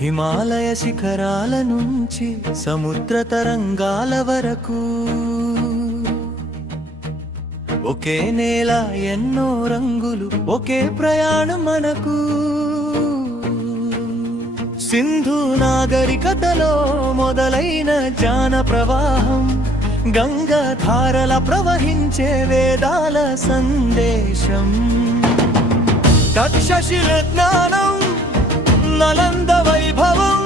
హిమాలయ శిఖరాల నుంచి సముద్ర తరంగాల వరకు ఒకే నేల ఎన్నో రంగులు ఒకే ప్రయాణం మనకు. సింధు నాగరికతలో మొదలైన జాన ప్రవాహం గంగా ధారల ప్రవహించే వేదాల సందేశం. తక్షశిల జ్ఞానం నలంద వైభవం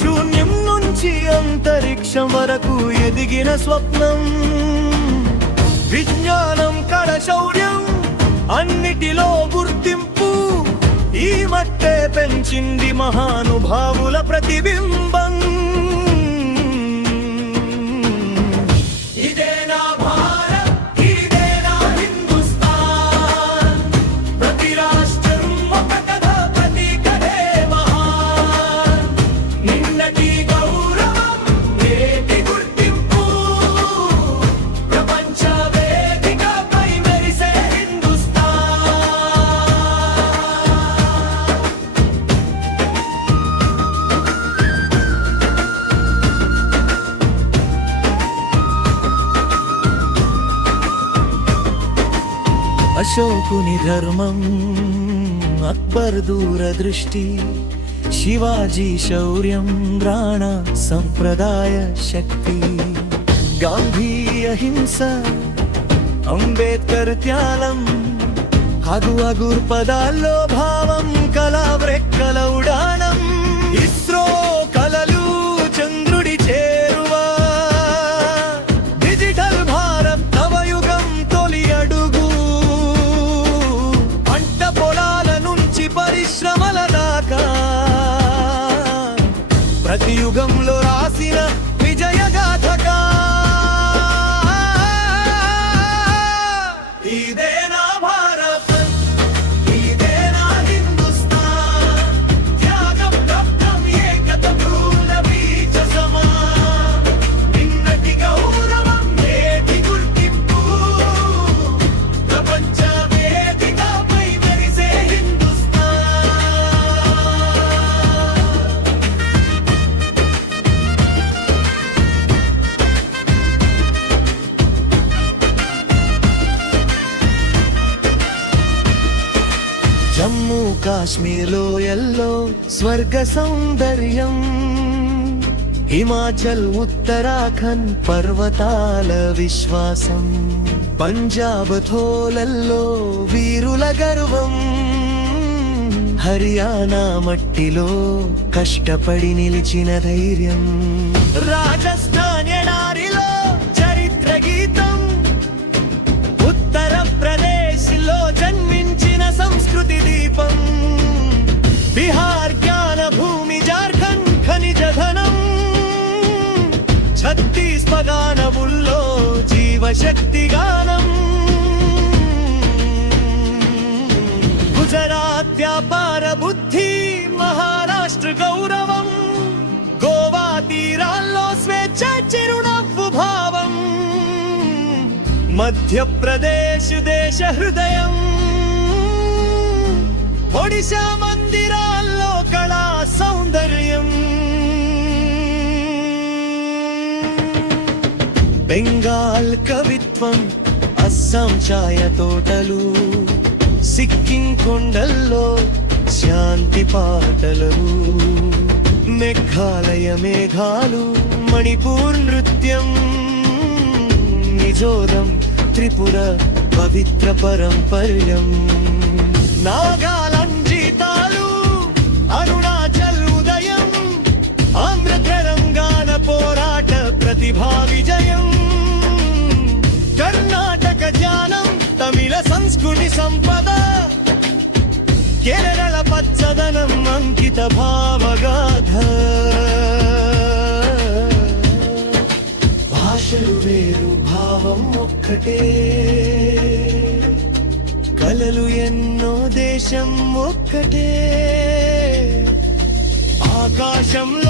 శూన్యం నుంచి అంతరిక్షం వరకు ఎదిగిన స్వప్నం. విజ్ఞానం కళ శౌర్యం అన్నిటిలో గుర్తింపు ఈ మట్టే పెంచింది మహానుభావుల ప్రతిబింబం. అశోకుని ధర్మం, అక్బర్ దూరదృష్టి, శివాజీ శౌర్యం, రాణ సంప్రదాయ శక్తి, గాంధీ అహింస, అంబేద్కర్ త్యాగం, అగుర్ పదాల్లో భావం, కళావ్రెక్కల ఉడానం, ఇస్రో కలలు చంద్రుడి చేరువా, డిజిటల్ భారత్ నవయుగం తొలి అడుగు, పంట పొలాల నుంచి పరిశ్రమల దాకా ప్రతి యుగంలో రాసిన విజయగాథగా. ఇదేనా భారత్, ఇదేనా హిందుస్థాన్, త్యాగం రక్తం ఏకత భ్రూణ బీజ సమా, నిన్నటి గౌరవం నేటి గుర్తింపు, ప్రపంచ వేదికపై మెరిసే హిందుస్థాన్. జమ్మూ కాశ్మీర్లో ఎల్లో స్వర్గ సౌందర్యం, హిమాచల్ ఉత్తరాఖండ్ పర్వతాల విశ్వాసం, పంజాబ్ థోలల్లో వీరుల గర్వం, హర్యానా మట్టిలో కష్టపడి నిలిచిన ధైర్యం, రాజస్థాన్ ఎడారిలో చరిత్ర గీతం, ఉత్తరప్రదేశ్ లో జన్మించిన సంస్కృతి దీపం, బిహార్ జ్ఞాన భూమి, జార్ఖండ్ ఖనిజ ధనం, ఛత్తీస్గఢ్ గానవుల్లో జీవశక్తి గానం, గుజరాత్ వ్యాపార బుద్ధి, మహారాష్ట్ర గౌరవం, గోవా తీరాల్లో స్వేచ్ఛ చిరునవ్వు భావం, మధ్యప్రదేశ్ దేశ హృదయం, ఒడిశా మందిరాల్లో కళా సౌందర్యం, బెంగాల్ కవిత్వం, అస్సాం ఛాయ తోటలు, సిక్కిం కొండల్లో శాంతి పాటలు, మేఘాలయ మేఘాలు, మణిపూర్ నృత్యం, మిజోరం త్రిపుర పవిత్ర పరంపర్యం, నాగాలాండ్ గీతాలు, అరుణాచల్ ఉదయం, ఆంధ్ర తెలంగాణ పోరాట ప్రతిభా విజయం, కర్ణాటక జ్ఞానం, తమిళ సంస్కృతి సంపద, కేరళ పచ్చదనం అంకిత భావగాథ. భాషలు వేరు భావం ఒక్కటే, కలలు ఎన్నో దేశం ఒక్కటే, ఆకాశంలో